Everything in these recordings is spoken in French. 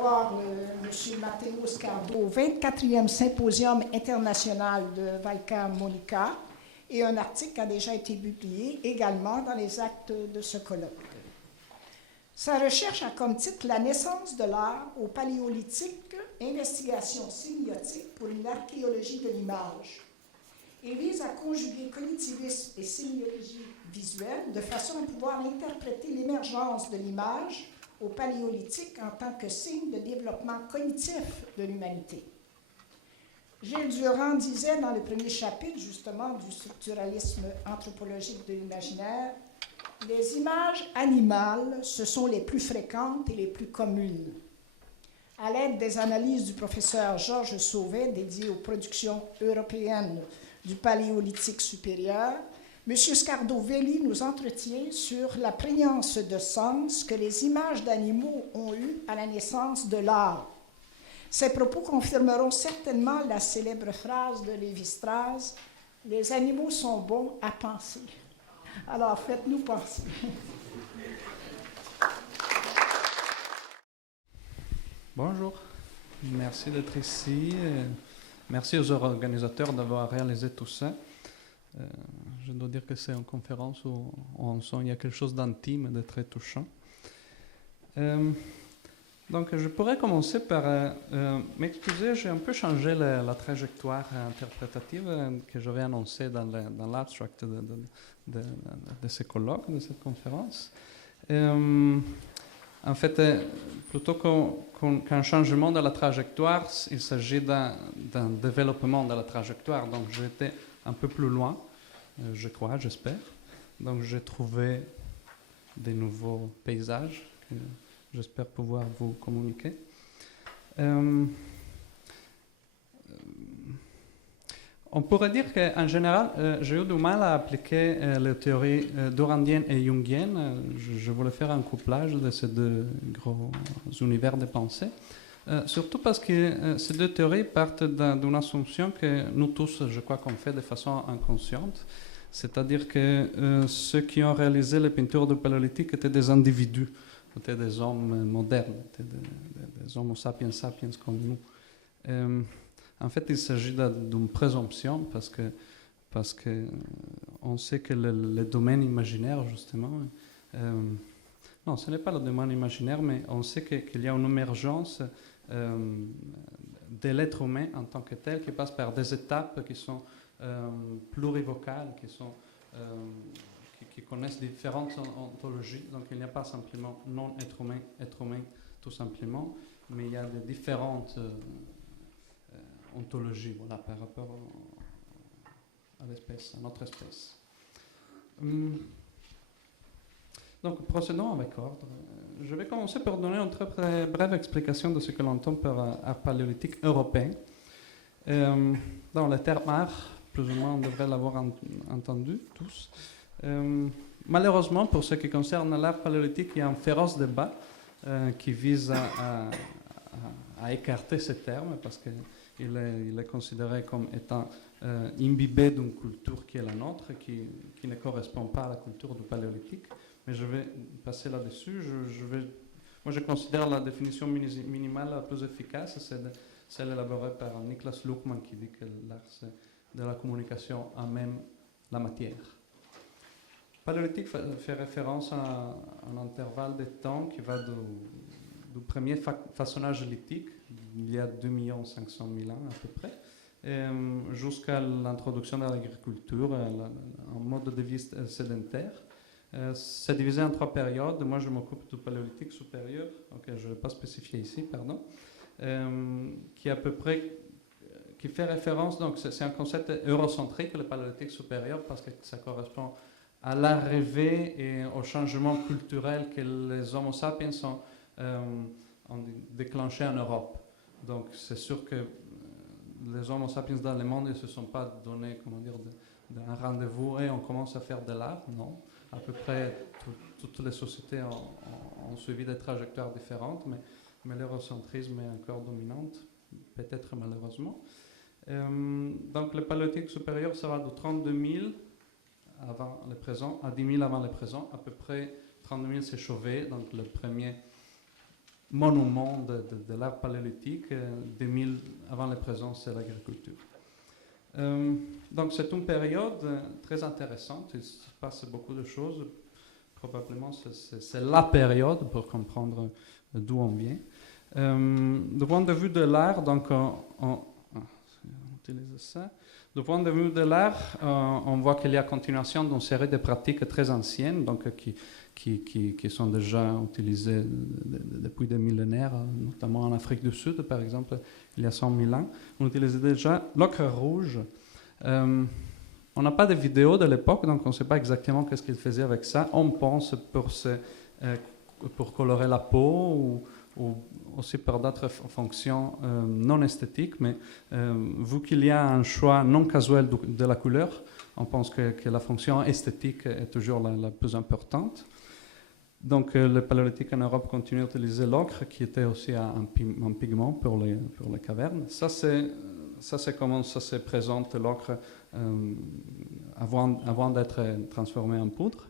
avoir M. Matteo Scardo au 24e Symposium international de Valca Monica et un article a déjà été publié également dans les actes de ce colloque. Sa recherche a comme titre « La naissance de l'art au Paléolithique, investigation sémiotique pour une archéologie de l'image » et vise à conjuguer cognitivisme et sémiologie visuelle de façon à pouvoir interpréter l'émergence de l'image au Paléolithique en tant que signe de développement cognitif de l'humanité. Gilles Durand disait dans le premier chapitre, justement, du structuralisme anthropologique de l'imaginaire, « Les images animales, ce sont les plus fréquentes et les plus communes. » À l'aide des analyses du professeur Georges Sauvet, dédiées aux productions européennes du Paléolithique supérieur, M. Scardo-Velli nous entretient sur la prégnance de sens que les images d'animaux ont eue à la naissance de l'art. Ces propos confirmeront certainement la célèbre phrase de Lévi-Strauss « Les animaux sont bons à penser ». Alors, faites-nous penser. Bonjour, merci d'être ici. Merci aux organisateurs d'avoir réalisé tout ça. Je dois dire que c'est une conférence où on sent qu'il y a quelque chose d'intime et de très touchant. Donc, je pourrais commencer par m'excuser. J'ai un peu changé la trajectoire interprétative que j'avais annoncée dans l'abstract de ce colloque, de cette conférence. En fait, plutôt qu'un changement de la trajectoire, il s'agit d'un développement de la trajectoire. Donc, j'étais un peu plus loin, je crois, j'espère. Donc, j'ai trouvé des nouveaux paysages que j'espère pouvoir vous communiquer. On pourrait dire qu'en général, j'ai eu du mal à appliquer les théories durandiennes et jungiennes. Je voulais faire un couplage de ces deux gros univers de pensée. Surtout parce que ces deux théories partent d'une assumption que nous tous, je crois qu'on fait de façon inconsciente. C'est-à-dire que ceux qui ont réalisé les peintures du Paléolithique étaient des individus, étaient des hommes modernes, étaient des homo sapiens sapiens comme nous. En fait, il s'agit d'une présomption parce que on sait que le domaine imaginaire, justement, non, ce n'est pas le domaine imaginaire, mais on sait qu'il y a une émergence de l'être humain en tant que tel qui passe par des étapes qui sont plurivocales, qui connaissent différentes ontologies. Donc, il n'y a pas simplement non-être humain, être humain tout simplement, mais il y a des différentes ontologie, voilà, par rapport à l'espèce, à notre espèce. Donc, procédons avec ordre. Je vais commencer par donner une très brève explication de ce que l'on entend par art paléolithique européen. Dans le terme art, plus ou moins, on devrait l'avoir entendu tous. Malheureusement, pour ce qui concerne l'art paléolithique, il y a un féroce débat qui vise à écarter ce terme parce que il est considéré comme étant imbibé d'une culture qui est la nôtre, qui ne correspond pas à la culture du Paléolithique. Mais je vais passer là-dessus. Moi, je considère la définition minimale la plus efficace, c'est celle élaborée par Niklas Luhmann, qui dit que l'art, c'est de la communication à même la matière. Paléolithique fait référence à un intervalle de temps qui va du premier façonnage lithique, il y a 2 500 000 ans à peu près, jusqu'à l'introduction de l'agriculture, un mode de vie sédentaire. C'est divisé en 3 périodes. Moi, je m'occupe du Paléolithique supérieur, je ne vais pas spécifier ici, pardon, qui fait référence, donc c'est un concept eurocentrique, le Paléolithique supérieur, parce que ça correspond à l'arrivée et au changement culturel que les Homo sapiens ont déclenché en Europe. Donc c'est sûr que les Homo sapiens dans le monde ne se sont pas donné, un rendez-vous et on commence à faire de l'art, non. À peu près toutes les sociétés ont suivi des trajectoires différentes, mais l'eurocentrisme est encore dominante, peut-être malheureusement. Donc le Paléolithique supérieur sera de 32 000 avant le présent à 10 000 avant le présent, à peu près 32 000 c'est Chauvet, donc le premier monuments de l'art paléolithique, 2000 avant la présence de l'agriculture. Donc c'est une période très intéressante, il se passe beaucoup de choses, probablement c'est la période pour comprendre d'où on vient. Du point de vue de l'art, donc on utilise ça. Du point de vue de l'art, on voit qu'il y a continuation d'une série de pratiques très anciennes, donc qui sont déjà utilisées depuis des millénaires, notamment en Afrique du Sud, par exemple, il y a 100 000 ans. On utilisait déjà l'ocre rouge. On n'a pas de vidéos de l'époque, donc on ne sait pas exactement qu'est-ce qu'ils faisaient avec ça. On pense pour colorer la peau ou aussi pour d'autres fonctions non esthétiques, mais vu qu'il y a un choix non casuel de la couleur, on pense que la fonction esthétique est toujours la plus importante. Donc le paléolithique en Europe continue d'utiliser l'ocre, qui était aussi un pigment pour les cavernes. Ça c'est comment ça se présente l'ocre avant d'être transformé en poudre.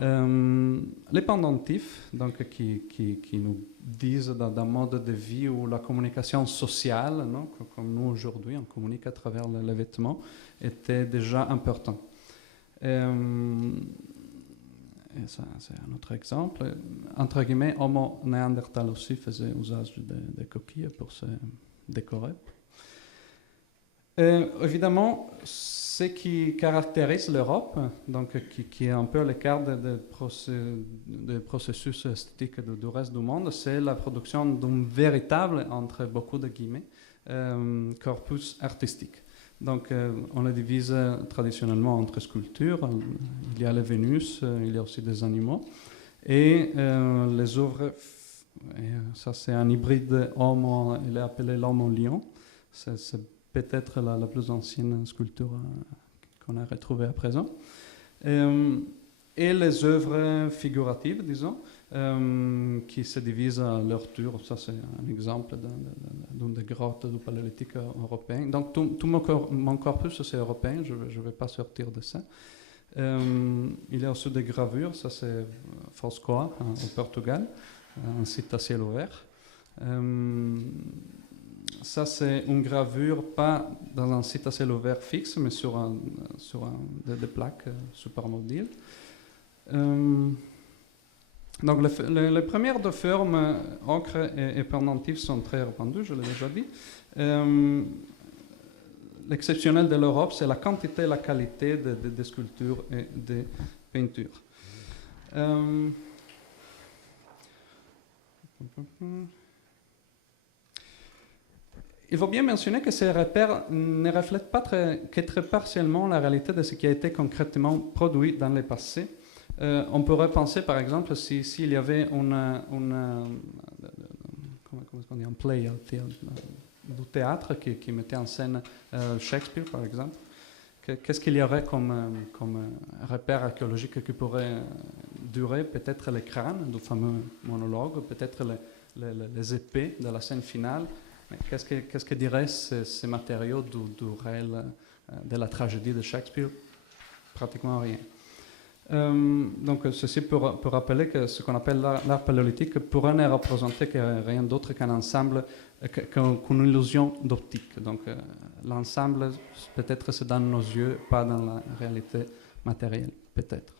Les pendentifs, donc, qui nous disent dans un mode de vie où la communication sociale, non, comme nous aujourd'hui, on communique à travers les vêtements, était déjà important. Et ça, c'est un autre exemple. Entre guillemets, Homo néandertal aussi faisait usage des coquilles pour se décorer. Évidemment, ce qui caractérise l'Europe, donc qui est un peu l'écart des processus esthétiques du reste du monde, c'est la production d'un véritable, entre beaucoup de guillemets, corpus artistique. Donc on le divise traditionnellement entre sculptures, il y a les Vénus, il y a aussi des animaux, et les œuvres, ça c'est un hybride homme, il est appelé l'homme au lion, c'est peut-être la plus ancienne sculpture qu'on a retrouvée à présent. Et les œuvres figuratives, disons, qui se divisent à leur tour. Ça, c'est un exemple d'une des grottes du paléolithique européen. Donc, tout mon corpus, c'est européen, je ne vais pas sortir de ça. Il y a aussi des gravures, ça c'est Foscoa, au Portugal, un site à ciel ouvert. Ça, c'est une gravure, pas dans un site à ciel ouvert fixe, mais sur des plaques supermobiles. Donc, les premières de formes ocre et pendentifs sont très répandues, je l'ai déjà dit. L'exceptionnel de l'Europe, c'est la quantité et la qualité des sculptures et des peintures. Il faut bien mentionner que ces repères ne reflètent pas que très partiellement la réalité de ce qui a été concrètement produit dans le passé. On pourrait penser, par exemple, s'il y avait un play, du théâtre qui mettait en scène Shakespeare, par exemple, qu'est-ce qu'il y aurait comme repère archéologique qui pourrait durer? Peut-être les crânes du fameux monologue, peut-être les épées de la scène finale. Qu'est-ce que diraient ces matériaux du réel, de la tragédie de Shakespeare? Pratiquement rien. Donc ceci pour rappeler que ce qu'on appelle l'art paléolithique pourrait ne représenter que rien d'autre qu'un ensemble, qu'une illusion d'optique. Donc l'ensemble, peut-être c'est dans nos yeux, pas dans la réalité matérielle, peut-être.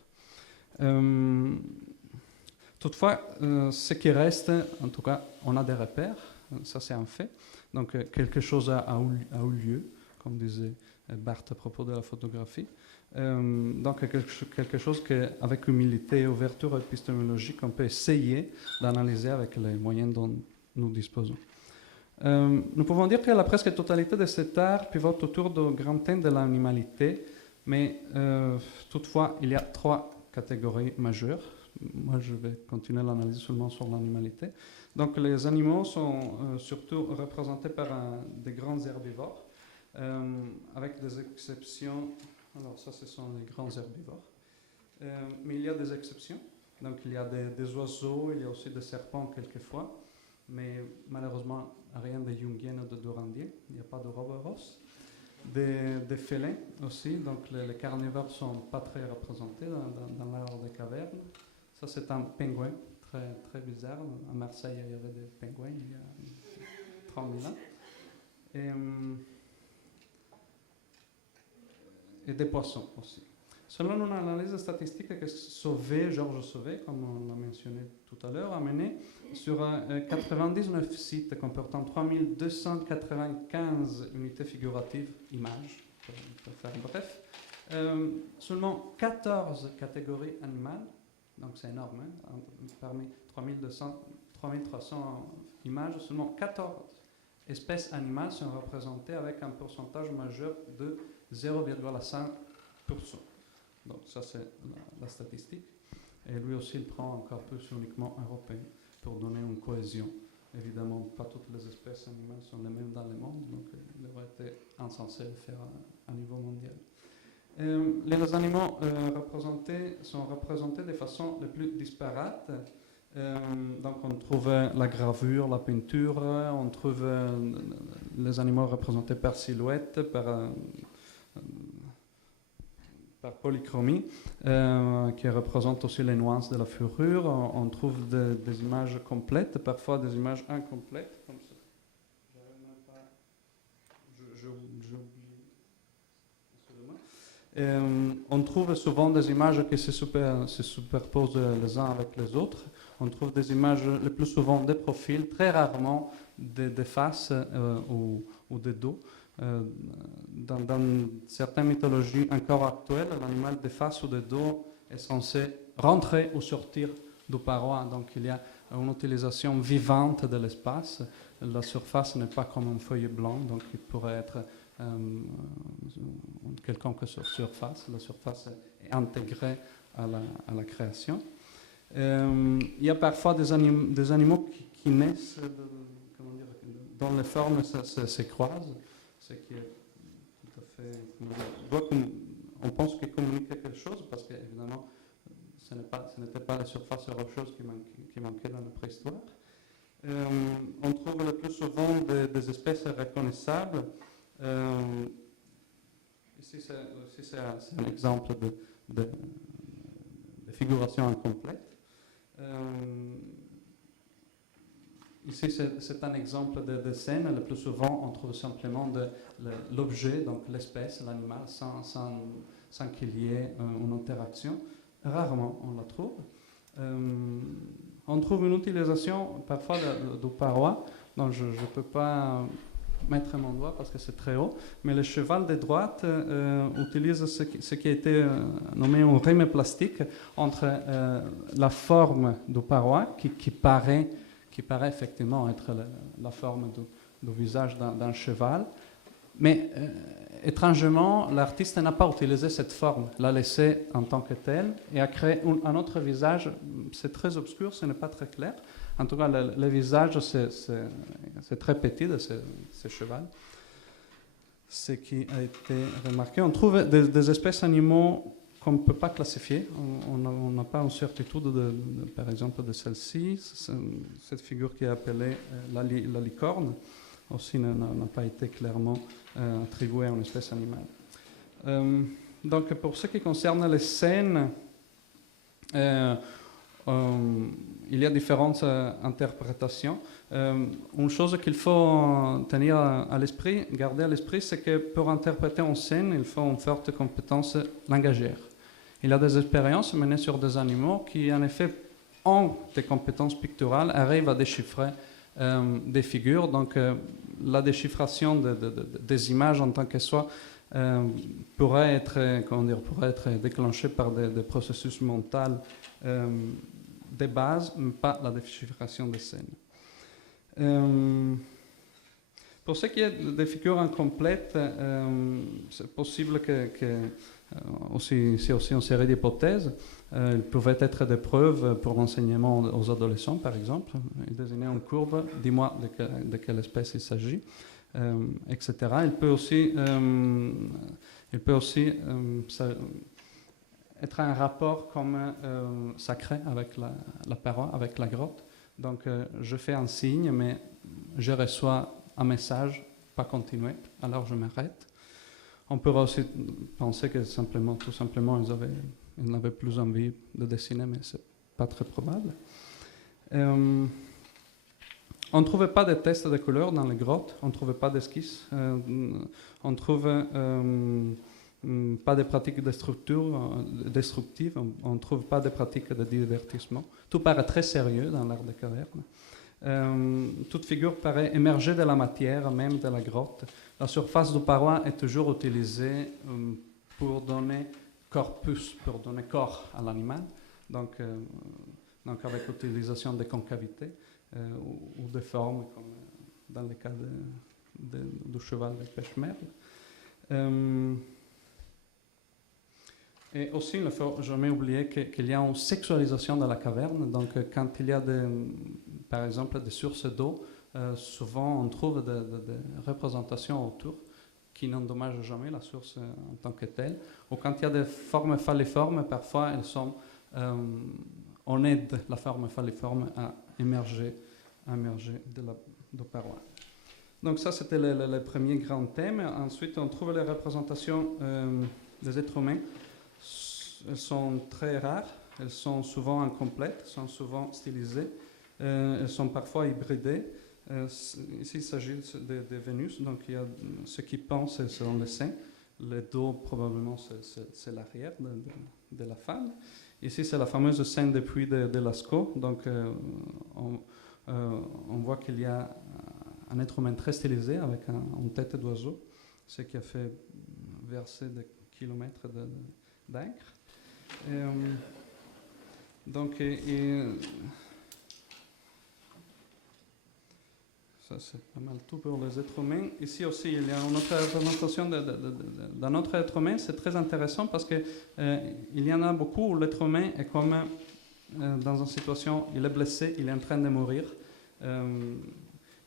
Toutefois, ce qui reste, en tout cas, on a des repères, ça c'est un fait. Donc quelque chose a eu lieu, comme disait Barthes à propos de la photographie. Donc quelque chose qu'avec humilité et ouverture épistémologique, on peut essayer d'analyser avec les moyens dont nous disposons. Nous pouvons dire que la presque totalité de cet art pivote autour du grand thème de l'animalité, mais toutefois, il y a 3 catégories majeures. Moi, je vais continuer l'analyse seulement sur l'animalité. Donc, les animaux sont surtout représentés par des grands herbivores, avec des exceptions. Alors, ça, ce sont les grands herbivores. Mais il y a des exceptions. Donc, il y a des oiseaux, il y a aussi des serpents quelquefois, mais malheureusement, rien de jungien ou de durandien. Il n'y a pas de roboros. Des félins aussi. Donc, les carnivores ne sont pas très représentés dans l'art des cavernes. Ça, c'est un pingouin, très, très bizarre. À Marseille, il y avait des pingouins il y a 30 000 ans. Et des poissons aussi. Selon une analyse statistique que Georges Sauvé, comme on l'a mentionné tout à l'heure, a menée sur 99 sites comportant 3295 unités figuratives, images, pour faire bref, seulement 14 catégories animales, donc c'est énorme, hein, parmi 3300 images, seulement 14 espèces animales sont représentées avec un pourcentage majeur de 0,5%. Donc ça c'est la statistique. Et lui aussi il prend encore plus uniquement européen pour donner une cohésion. Évidemment, pas toutes les espèces animales sont les mêmes dans le monde, donc il aurait été insensé de le faire à niveau mondial. Les animaux représentés sont représentés de façon les plus disparates. Donc on trouve la gravure, la peinture, on trouve les animaux représentés par silhouette, par polychromie, qui représente aussi les nuances de la fourrure. On trouve des images complètes, parfois des images incomplètes, comme ça. On trouve souvent des images qui se superposent les uns avec les autres. On trouve des images le plus souvent des profils, très rarement des faces ou des dos. Dans certaines mythologies encore actuelles, l'animal de face ou de dos est censé rentrer ou sortir du paroi. Donc il y a une utilisation vivante de l'espace. La surface n'est pas comme une feuille blanche, donc il pourrait être quelconque surface. La surface est intégrée à la création. Il y a parfois des animaux qui naissent, dont les formes se croisent, ce qui est tout à fait... On pense qu'ils communiquent quelque chose, parce qu'évidemment, ce n'était pas la surface rocheuse qui manquait dans la préhistoire. On trouve le plus souvent des espèces reconnaissables. Ici, c'est un exemple de figuration incomplète. Ici, c'est un exemple de scène. Le plus souvent, on trouve simplement l'objet, donc l'espèce, l'animal, sans qu'il y ait une interaction. Rarement, on la trouve. On trouve une utilisation parfois de parois, dont je ne peux pas mettre mon doigt parce que c'est très haut, mais le cheval de droite utilise ce qui a été nommé un rime plastique entre la forme du paroi qui paraît effectivement être la forme du visage d'un cheval, mais étrangement, l'artiste n'a pas utilisé cette forme, l'a laissée en tant que telle et a créé un autre visage. C'est très obscur, ce n'est pas très clair. En tout cas, le visage, c'est très petit de ce cheval. Ce qui a été remarqué. On trouve des espèces d'animaux qu'on ne peut pas classifier. On n'a pas une certitude, par exemple, de celle-ci. Cette figure qui est appelée la licorne aussi n'a pas été clairement attribuée à une espèce animale. Donc, pour ce qui concerne les scènes, il y a différentes interprétations. Une chose qu'il faut tenir à l'esprit, garder à l'esprit, c'est que pour interpréter une scène, il faut une forte compétence langagière. Il y a des expériences menées sur des animaux qui, en effet, ont des compétences picturales, arrivent à déchiffrer des figures. Donc, la déchiffration des images en tant que soi pourrait être déclenchée par des processus mentaux de base, mais pas la déchiffration des scènes. Pour ce qui est des figures incomplètes, c'est possible c'est aussi une série d'hypothèses. Ils pouvaient être des preuves pour l'enseignement aux adolescents, par exemple. Ils désignaient une courbe, dis-moi de quelle espèce il s'agit, etc. Il peut aussi être un rapport comme sacré avec la paroi, avec la grotte. Donc, je fais un signe, mais je reçois un message, pas continuer, alors je m'arrête. On pourrait aussi penser que tout simplement, ils n'avaient plus envie de dessiner, mais ce n'est pas très probable. On ne trouvait pas de tests de couleurs dans les grottes, on ne trouvait pas d'esquisses, on ne trouvait pas de pratiques destructives, on ne trouve pas de pratiques de divertissement. Tout paraît très sérieux dans l'art des cavernes. Toute figure paraît émerger de la matière, même de la grotte. La surface de paroi est toujours utilisée pour donner corpus, pour donner corps à l'animal, donc avec l'utilisation de concavités ou de formes, comme dans le cas du cheval de pêche-merle. Et aussi, il ne faut jamais oublier qu'il y a une sexualisation de la caverne. Donc, quand il y a, par exemple, des sources d'eau, souvent on trouve des représentations autour qui n'endommagent jamais la source en tant que telle. Ou quand il y a des formes falliformes, parfois elles sont, on aide la forme falliforme à émerger de la paroi. Donc ça, c'était le premier grand thème. Ensuite, on trouve les représentations des êtres humains. Elles sont très rares, elles sont souvent incomplètes, elles sont souvent stylisées, elles sont parfois hybridées. Ici, il s'agit de Vénus, donc il y a ce qui pense, c'est dans le sein. Le dos, probablement, c'est l'arrière de la femme. Ici, c'est la fameuse scène des puits de Lascaux. Donc, on voit qu'il y a un être humain très stylisé avec une tête d'oiseau, ce qui a fait verser des kilomètres d'encre. Donc, ça c'est pas mal tout pour les êtres humains. Ici aussi, il y a une autre représentation d'un autre être humain. C'est très intéressant parce que il y en a beaucoup où l'être humain est comme dans une situation, il est blessé, il est en train de mourir.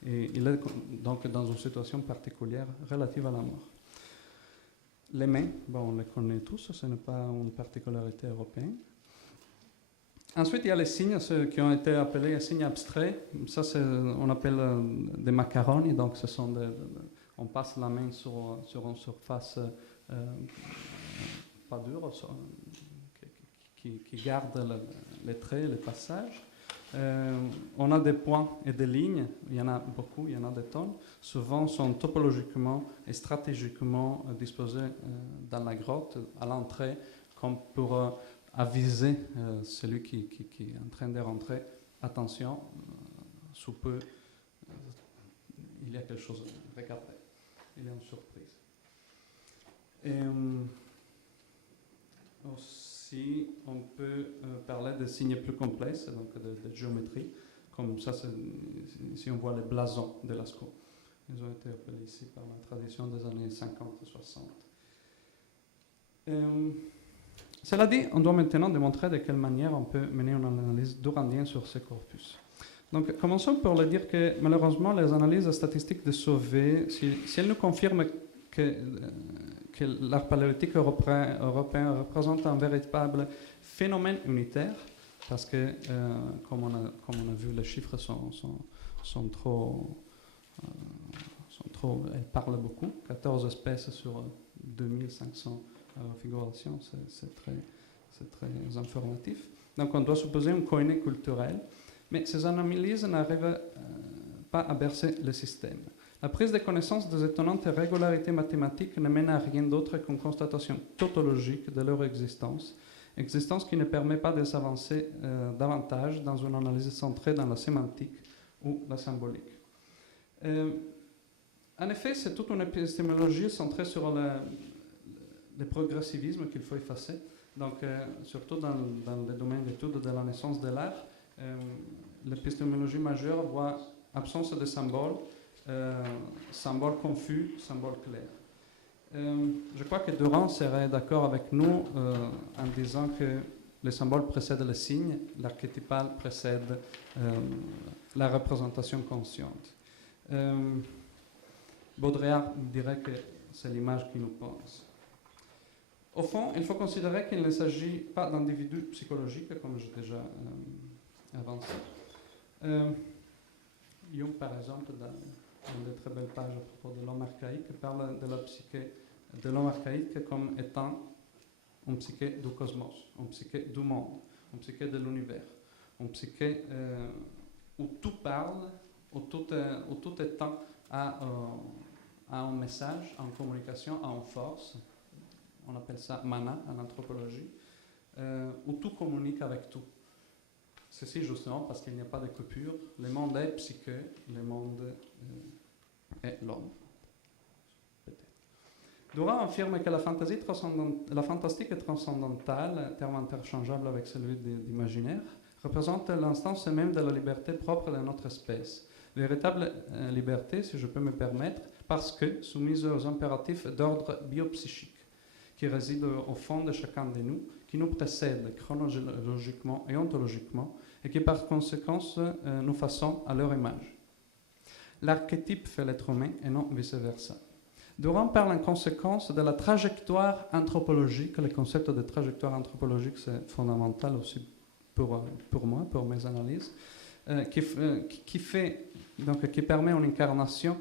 Et il est donc dans une situation particulière relative à la mort. Les mains, bon, on les connaît tous, ce n'est pas une particularité européenne. Ensuite, il y a les signes, ceux qui ont été appelés les signes abstraits. Ça, on appelle des macaroni, donc ce sont on passe la main sur une surface pas dure, qui garde les traits, les passages. On a des points et des lignes, il y en a beaucoup, il y en a des tonnes. Souvent sont topologiquement et stratégiquement disposés dans la grotte, à l'entrée, comme pour aviser celui qui est en train de rentrer. Attention, sous peu, il y a quelque chose, regardez, il y a une surprise. Aussi, on peut parler de signes plus complexes, donc de géométrie, comme ça, ici on voit les blasons de Lascaux. Ils ont été appelés ici par la tradition des années 50-60. Cela dit, on doit maintenant démontrer de quelle manière on peut mener une analyse durandienne sur ces corpus. Donc, commençons par le dire que malheureusement, les analyses statistiques de Sauvé, si elles nous confirment que l'art paléolithique européen représente un véritable phénomène unitaire, parce que, comme on a vu, les chiffres sont trop, elles parlent beaucoup. 14 espèces sur 2500 figurations, c'est très informatif. Donc on doit supposer une cohésion culturelle, mais ces analyses n'arrivent pas à bercer le système. La prise de connaissance des étonnantes régularités mathématiques ne mène à rien d'autre qu'une constatation tautologique de leur existence qui ne permet pas de s'avancer davantage dans une analyse centrée dans la sémantique ou la symbolique. En effet, c'est toute une épistémologie centrée sur le progressivisme qu'il faut effacer. Donc, surtout dans le domaine d'études de la naissance de l'art, l'épistémologie majeure voit absence de symboles, symboles confus, symboles clairs. Je crois que Durand serait d'accord avec nous en disant que le symbole précède le signe, l'archétypal précède la représentation consciente. Baudrillard dirait que c'est l'image qui nous pense. Au fond, il faut considérer qu'il ne s'agit pas d'individus psychologiques, comme j'ai déjà avancé. Jung, par exemple, dans une très belle page à propos de l'homme archaïque, parle de la psyché de l'homme archaïque comme étant une psyché du cosmos, une psyché du monde, une psyché de l'univers, une psyché parle, où tout étant a un message, en communication, en force. On appelle ça mana en anthropologie, où tout communique avec tout. Ceci justement parce qu'il n'y a pas de coupure. Le monde est psyché, le monde est l'homme. Durand affirme que la fantastique et transcendantale, terme interchangeable avec celui d'imaginaire, représente l'instance même de la liberté propre de notre espèce. Véritable liberté, si je peux me permettre, parce que soumise aux impératifs d'ordre biopsychique, qui résident au fond de chacun de nous, qui nous précèdent chronologiquement et ontologiquement, et qui par conséquent nous façonnent à leur image. L'archétype fait l'être humain et non vice-versa. Durand parle en conséquence de la trajectoire anthropologique. Le concept de trajectoire anthropologique, c'est fondamental aussi pour moi, pour mes analyses, qui permet une incarnation,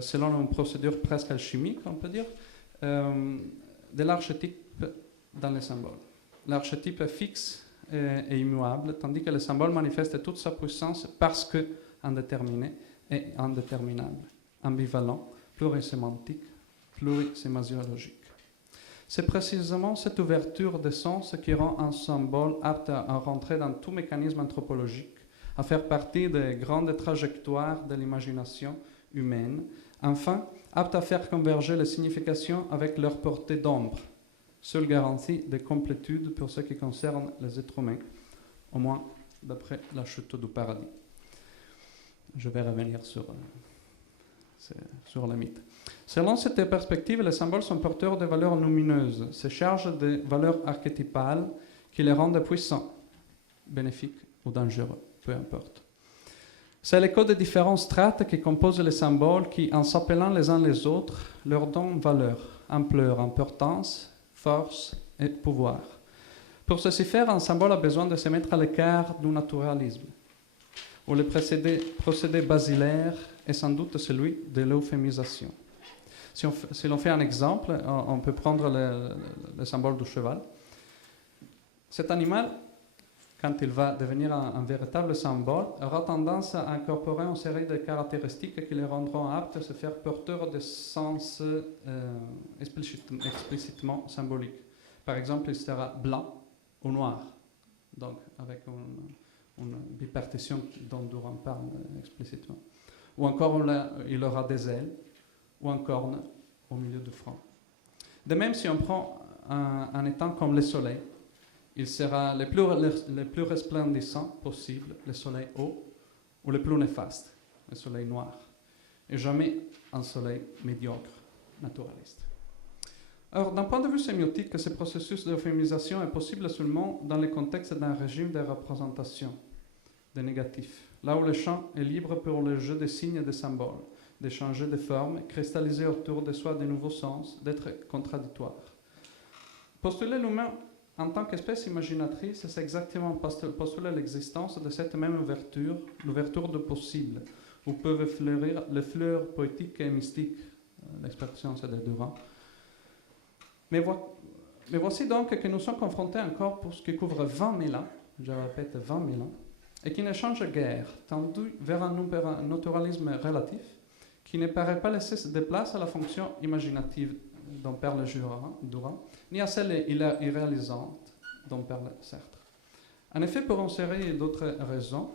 selon une procédure presque alchimique, on peut dire, de l'archétype dans les symboles. L'archétype est fixe et immuable, tandis que le symbole manifeste toute sa puissance parce que indéterminé et indéterminable, ambivalent, plurisémantique, plurisémasiologique. C'est précisément cette ouverture des sens qui rend un symbole apte à rentrer dans tout mécanisme anthropologique, à faire partie des grandes trajectoires de l'imagination humaine, enfin, apte à faire converger les significations avec leur portée d'ombre, seule garantie de complétude pour ce qui concerne les êtres humains, au moins d'après la chute du paradis. Je vais revenir sur le mythe. Selon cette perspective, les symboles sont porteurs de valeurs lumineuses, se chargent de valeurs archétypales qui les rendent puissants, bénéfiques ou dangereux, peu importe. C'est l'écho des différentes strates qui composent les symboles qui, en s'appelant les uns les autres, leur donnent valeur, ampleur, importance, force et pouvoir. Pour ceci faire, un symbole a besoin de se mettre à l'écart du naturalisme, où le procédé basilaire est sans doute celui de l'euphémisation. Si l'on fait un exemple, on peut prendre le symbole du cheval. Cet animal, quand il va devenir un véritable symbole, aura tendance à incorporer une série de caractéristiques qui le rendront apte à se faire porteur de sens explicitement symboliques. Par exemple, il sera blanc ou noir, donc avec une bipartition dont Durand parle explicitement. Ou encore, il aura des ailes ou un corne au milieu du front. De même, si on prend un étang comme le soleil, il sera le plus resplendissant possible, le soleil haut, ou le plus néfaste, le soleil noir, et jamais un soleil médiocre, naturaliste. Alors, d'un point de vue sémiotique, ce processus d'euphémisation est possible seulement dans le contexte d'un régime de représentation, de négatif, là où le champ est libre pour le jeu des signes et des symboles, de changer de forme, cristalliser autour de soi de nouveaux sens, d'être contradictoire. Postuler l'humain en tant qu'espèce imaginatrice, c'est exactement postuler l'existence de cette même ouverture, l'ouverture du possible, où peuvent fleurir les fleurs poétiques et mystiques, l'expression c'est de Durand. Mais voici donc que nous sommes confrontés encore pour ce qui couvre 20 000 ans, je répète 20 000 ans, et qui ne change guère, tendu vers un naturalisme relatif, qui ne paraît pas laisser de place à la fonction imaginative dont parle Durand, ni à celle irréalisante dont parle Sartre. En effet, pour une série d'autres raisons,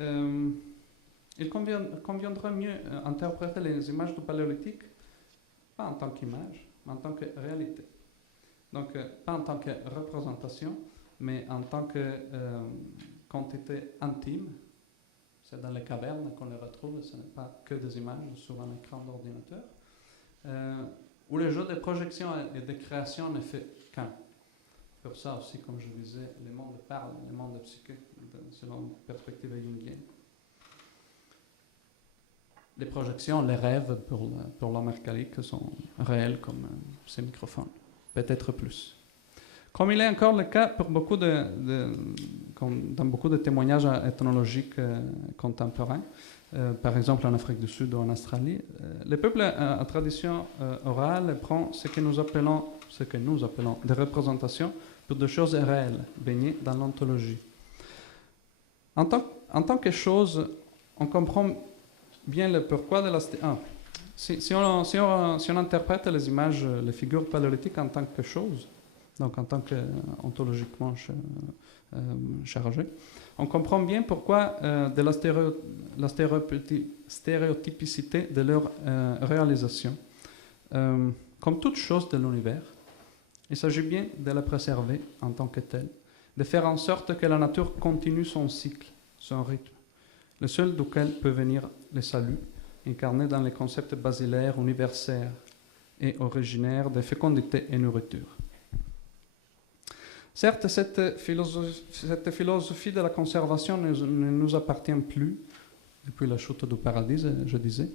il conviendrait mieux interpréter les images du Paléolithique, pas en tant qu'image, mais en tant que réalité. Donc, pas en tant que représentation, mais en tant que quantité intime. C'est dans les cavernes qu'on les retrouve, ce n'est pas que des images sur un écran d'ordinateur, où le jeu de projection et de création ne fait qu'un. Pour ça aussi, comme je disais, le monde parle, le monde psyché, selon une perspective jungienne. Les projections, les rêves pour l'homme archaïque sont réels comme ces microphones, peut-être plus. Comme il est encore le cas pour dans beaucoup de témoignages ethnologiques contemporains, par exemple en Afrique du Sud ou en Australie, le peuple à tradition orale prend ce que nous appelons des représentations pour des choses réelles, baignées dans l'ontologie. En tant que chose on comprend bien le pourquoi de la... Si on interprète les images, les figures paléolithiques en tant que chose, donc en tant qu'ontologiquement chargé, on comprend bien pourquoi de la stéréotypicité de leur réalisation. Comme toute chose de l'univers, il s'agit bien de la préserver en tant que telle, de faire en sorte que la nature continue son cycle, son rythme, le seul duquel peut venir le salut, incarné dans les concepts basilaires, universels et originaires de fécondité et nourriture. Certes, cette philosophie de la conservation ne nous appartient plus depuis la chute du paradis, je disais.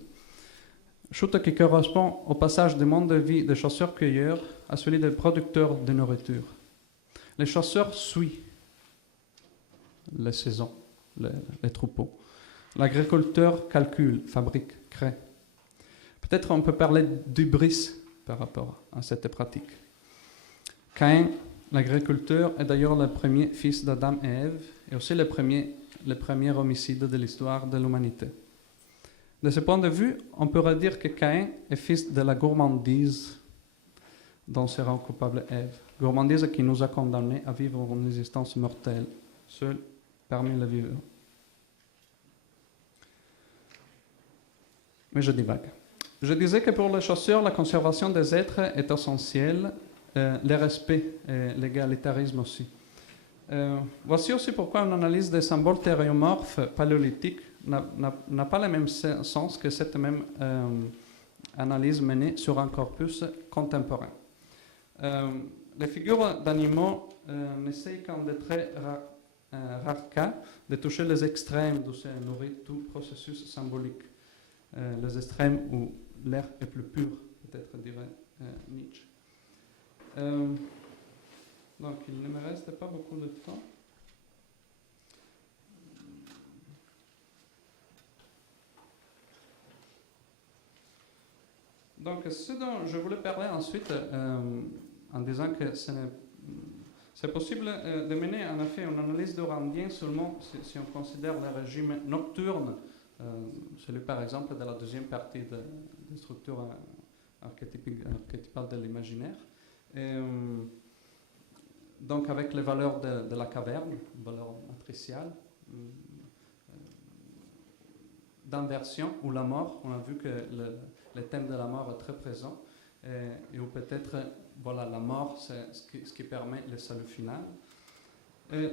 Chute qui correspond au passage du monde de vie des chasseurs-cueilleurs à celui des producteurs de nourriture. Les chasseurs suivent les saisons, les troupeaux. L'agriculteur calcule, fabrique, crée. Peut-être on peut parler d'hybris par rapport à cette pratique. Caïn, l'agriculteur, est d'ailleurs le premier fils d'Adam et Ève, et aussi le premier homicide de l'histoire de l'humanité. De ce point de vue, on pourrait dire que Caïn est fils de la gourmandise dont sera coupable Ève. Gourmandise qui nous a condamnés à vivre une existence mortelle, seul parmi les vivants. Mais je divague. Je disais que pour les chasseurs, la conservation des êtres est essentielle, le respect et l'égalitarisme aussi. Voici aussi pourquoi une analyse des symboles théréomorphes paléolithiques n'a pas le même sens que cette même analyse menée sur un corpus contemporain. Les figures d'animaux n'essayent qu'en de très rares cas de toucher les extrêmes d'où se nourrit tout processus symbolique. Les extrêmes où l'air est plus pur, peut-être dirait Nietzsche. Donc il ne me reste pas beaucoup de temps. Donc ce dont je voulais parler ensuite, en disant que c'est possible de mener en effet une analyse d'Orandien seulement si on considère le régime nocturne, celui par exemple de la deuxième partie de structure archétypale de l'imaginaire. Donc avec les valeurs de la caverne, valeurs matriciales, d'inversion ou la mort. On a vu que le thème de la mort est très présent et où peut-être voilà, la mort c'est ce qui permet le salut final.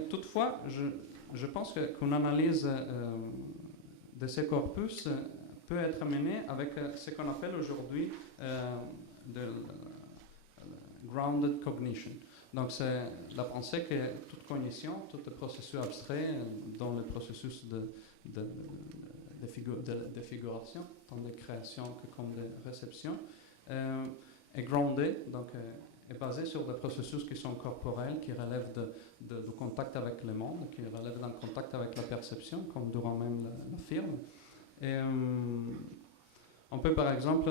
Toutefois, je pense qu'une analyse de ces corpus peut être menée avec ce qu'on appelle aujourd'hui de grounded cognition. Donc c'est la pensée que toute cognition, tout processus abstrait, dans le processus de figuration, tant de création que comme de réception, est groundé, donc est basé sur des processus qui sont corporels, qui relèvent du contact avec le monde, qui relèvent d'un contact avec la perception, comme Durand même l'affirme. Et on peut par exemple,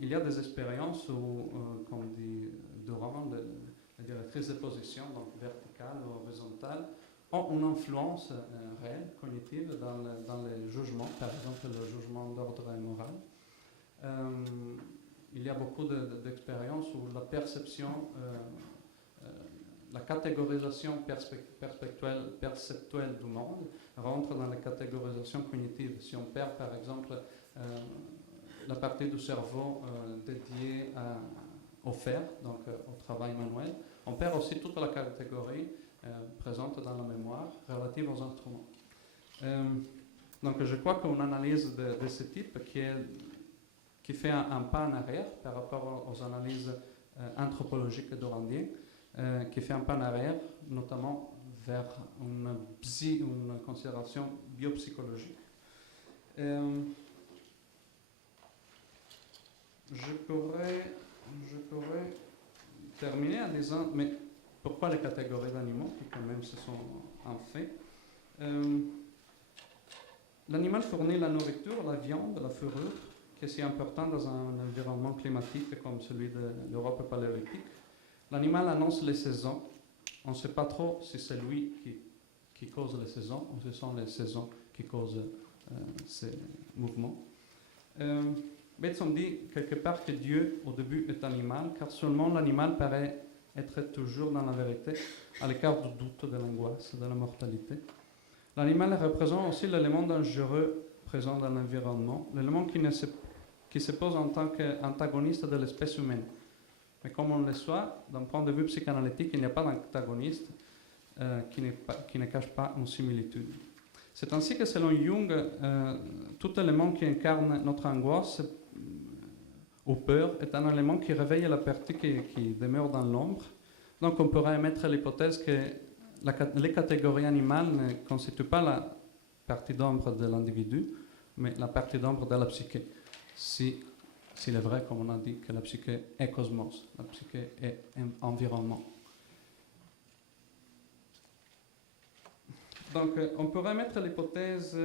il y a des expériences où, comme dit Durand, les directrices de position, donc verticales ou horizontales, ont une influence réelle, cognitive, dans les jugements, par exemple le jugement d'ordre moral. Il y a beaucoup d'expériences où la perception, la catégorisation perceptuelle du monde rentre dans la catégorisation cognitive. Si on perd par exemple la partie du cerveau dédiée au faire, donc au travail manuel, on perd aussi toute la catégorie présente dans la mémoire relative aux instruments. Donc je crois qu'une analyse de ce type qui fait un pas en arrière par rapport aux analyses anthropologiques d'Orandien, qui fait un pas en arrière, notamment vers une considération biopsychologique. Je pourrais terminer en disant, mais pourquoi les catégories d'animaux, qui quand même se sont en fait l'animal fournit la nourriture, la viande, la fourrure, qui est si important dans un environnement climatique comme celui de l'Europe paléolithique. L'animal annonce les saisons. On ne sait pas trop si c'est lui qui cause les saisons ou ce sont les saisons qui causent ces mouvements. Bateson dit quelque part que Dieu, au début, est animal, car seulement l'animal paraît être toujours dans la vérité, à l'écart du doute, de l'angoisse, de la mortalité. L'animal représente aussi l'élément dangereux présent dans l'environnement, l'élément qui se pose en tant qu'antagoniste de l'espèce humaine. Mais comme on le sait, d'un point de vue psychanalytique, il n'y a pas d'antagoniste qui ne cache pas une similitude. C'est ainsi que, selon Jung, tout élément qui incarne notre angoisse ou peur est un élément qui réveille la partie qui demeure dans l'ombre. Donc on pourrait émettre l'hypothèse que les catégories animales ne constituent pas la partie d'ombre de l'individu, mais la partie d'ombre de la psyché. S'il est vrai, comme on a dit, que la psyché est cosmos, la psyché est environnement. Donc, on pourrait mettre l'hypothèse,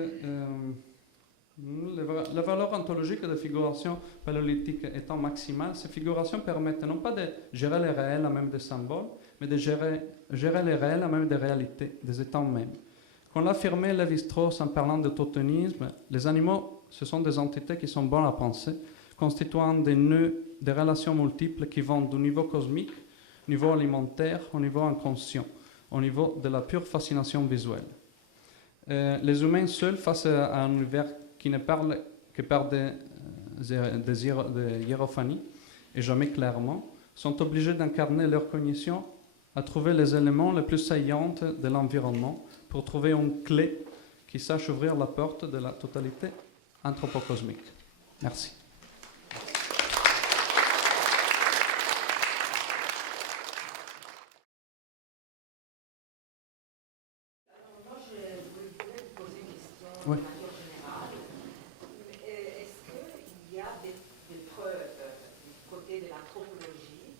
la valeur ontologique de figuration paléolithique étant maximale, ces figurations permettent non pas de gérer les réels à même des symboles, mais de gérer les réels à même des réalités, des états mêmes. Comme l'affirmait Lévi-Strauss en parlant de totémisme, les animaux, ce sont des entités qui sont bonnes à penser, constituant des nœuds, des relations multiples qui vont du niveau cosmique, au niveau alimentaire, au niveau inconscient, au niveau de la pure fascination visuelle. Les humains seuls, face à un univers qui ne parle que par des hiérophanies et jamais clairement, sont obligés d'incarner leur cognition à trouver les éléments les plus saillants de l'environnement pour trouver une clé qui sache ouvrir la porte de la totalité anthropocosmique. Merci. Oui. De nature générale. Est-ce qu'il y a des preuves du côté de l'anthropologie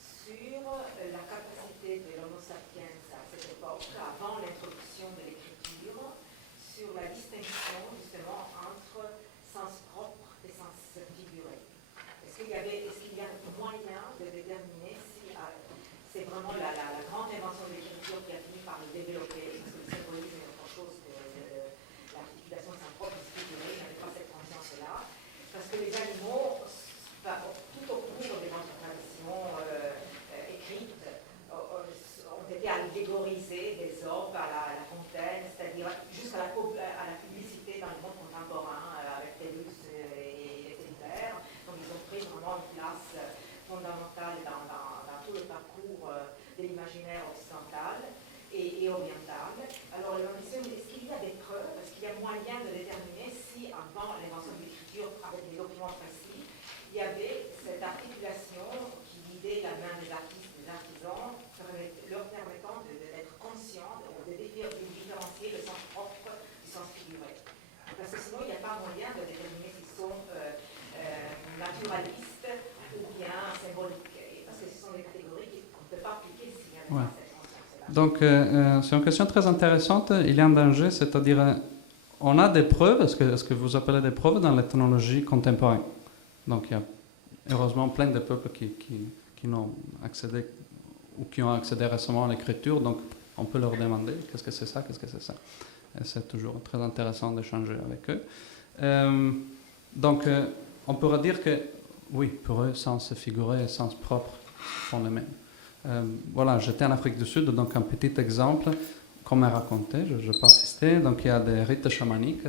sur la capacité de l'Homo sapiens à cette époque, avant l'introduction de l'écriture, sur la distinction justement entre sens propre et sens figuré? Est-ce qu'il y a moyen de déterminer si c'est vraiment la grande invention de l'écriture qui a fini par le développer, parce que le symbolisme est autre chose que l'articulation de sa propre figurée, n'avait pas cette conscience-là, parce que les animaux, tout au cours de notre tradition écrite, ont été allégorisés des orbes à la fontaine, c'est-à-dire jusqu'à la publicité dans le monde contemporain avec Tellus et les Tellitaires. Donc ils ont pris vraiment une place fondamentale dans tout le parcours de l'imaginaire occidental et oriental. Alors, la question est, est-ce qu'il y a des preuves, est-ce qu'il y a moyen de déterminer si, avant l'invention de l'écriture, avec les documents précis, il y avait cette articulation qui guidait la main des artistes, des artisans, leur permettant d'être conscients, de différencier le sens propre du sens figuré. Parce que sinon, il n'y a pas moyen de déterminer s'ils sont naturalistes ou bien symboliques. Parce que ce sont des catégories qu'on ne peut pas appliquer s'il n'y avait pas cette. Donc, c'est une question très intéressante. Il y a un danger, c'est-à-dire, on a des preuves, ce que vous appelez des preuves dans l'ethnologie contemporaine. Donc, il y a heureusement plein de peuples qui n'ont accédé ou qui ont accédé récemment à l'écriture. Donc, on peut leur demander qu'est-ce que c'est ça, qu'est-ce que c'est ça. Et c'est toujours très intéressant d'échanger avec eux. Donc, on pourrait dire que, oui, pour eux, sens figuré et sens propre sont les mêmes. Voilà, j'étais en Afrique du Sud, donc un petit exemple, comme m'a raconté, je n'ai pas assisté. Donc il y a des rites chamaniques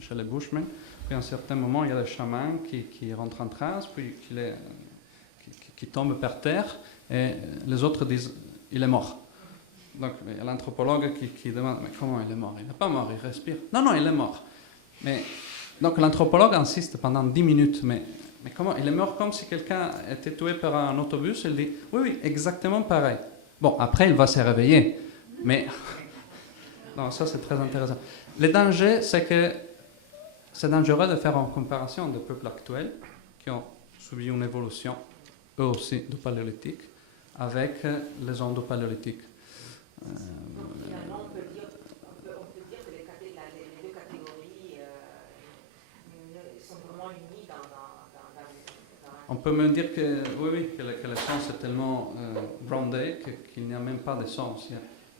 chez les Bushmen, puis à un certain moment, il y a des chamans qui rentrent en transe, puis qui tombent par terre, et les autres disent « il est mort ». Donc il y a l'anthropologue qui demande « mais comment il est mort? Il n'est pas mort, il respire. » « Non, non, il est mort. » Donc l'anthropologue insiste pendant 10 minutes, mais comment? Il est mort comme si quelqu'un était tué par un autobus. Il dit, oui, exactement pareil. Bon, après, il va se réveiller. Mais, non, ça, c'est très intéressant. Le danger, c'est que c'est dangereux de faire une comparaison des peuples actuels qui ont subi une évolution, eux aussi, du paléolithique, avec les endopaléolithiques. Finalement, on peut dire que les deux catégories sont vraiment unies dans on peut même dire que, oui, que le sens est tellement groundé qu'il n'y a même pas de sens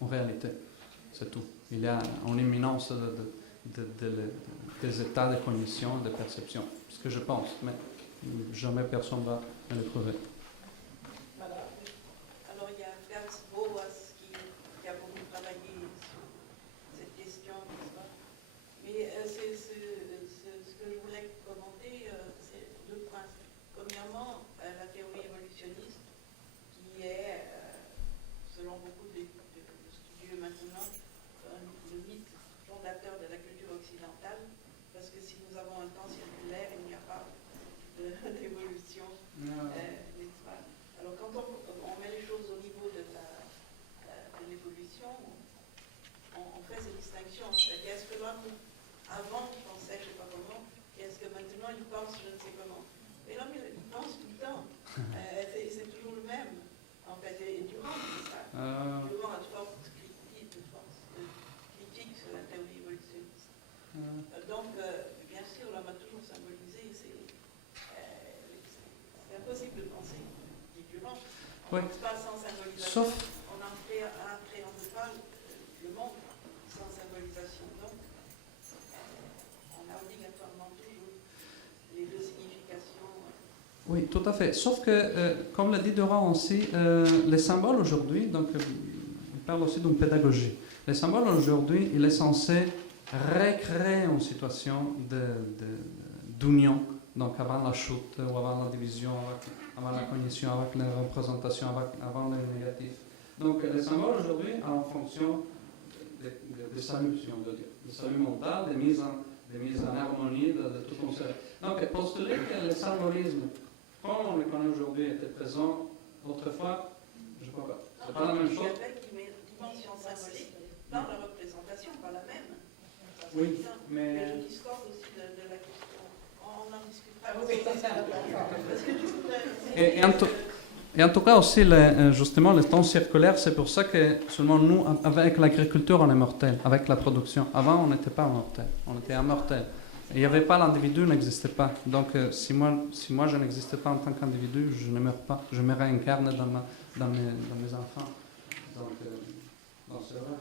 en réalité. C'est tout. Il y a une imminence des états de cognition, de perception. Ce que je pense, mais jamais personne ne va me le prouver. Voilà. Alors il y a Gers Boas qui a beaucoup travaillé sur cette question, n'est-ce pas? Mais ce que je voulais commenter, c'est deux points. Premièrement, la théorie évolutionniste, qui est, selon beaucoup de studieux maintenant, le mythe fondateur de la culture occidentale, parce que si nous avons un temps circulaire, il n'y a pas d'évolution, n'est-ce pas? Alors quand on met les choses au niveau de l'évolution, on fait ces distinctions. C'est-à-dire, est-ce que l'homme, avant, il pensait je ne sais pas comment, et est-ce que maintenant, il pense je ne sais comment? Mais l'homme, il pense tout le temps. C'est toujours le même, en fait. Et Durand dit ça. Durand a de fortes critiques sur la théorie évolutionniste. Donc, bien sûr, l'homme a toujours symbolisé. C'est impossible de penser, dit Durand. On ne pense pas sans symbolisation. On n'appréhende pas le monde sans symbolisation. Donc, on a obligatoirement toujours les deux significations. Oui, tout à fait. Sauf que, comme l'a dit Durand aussi, les symboles aujourd'hui, donc il parle aussi d'une pédagogie. Les symboles aujourd'hui, il est censé recréer une situation d'union, donc avant la chute ou avant la division, avant la cognition, avec la représentation, avant le négatif. Donc les symboles aujourd'hui en fonction de salut, si on veut dire, de salut mental, de mise en harmonie de tout comme ça. Donc postuler que le symbolisme, comme on le connaît aujourd'hui, était présent autrefois, je ne crois pas. C'est pas la même chose. Il y avait une dimension symbolique dans la représentation, pas la même. Oui, mais je discorde aussi de la question. On en discutera. Parce que du coup, et en tout cas aussi, justement, le temps circulaire, c'est pour ça que seulement nous, avec l'agriculture, on est mortel, avec la production. Avant, on n'était pas mortel, on était immortel. Il n'y avait pas, l'individu n'existait pas. Donc, si moi je n'existais pas en tant qu'individu, je ne meurs pas. Je me réincarne dans mes enfants. Donc c'est vrai.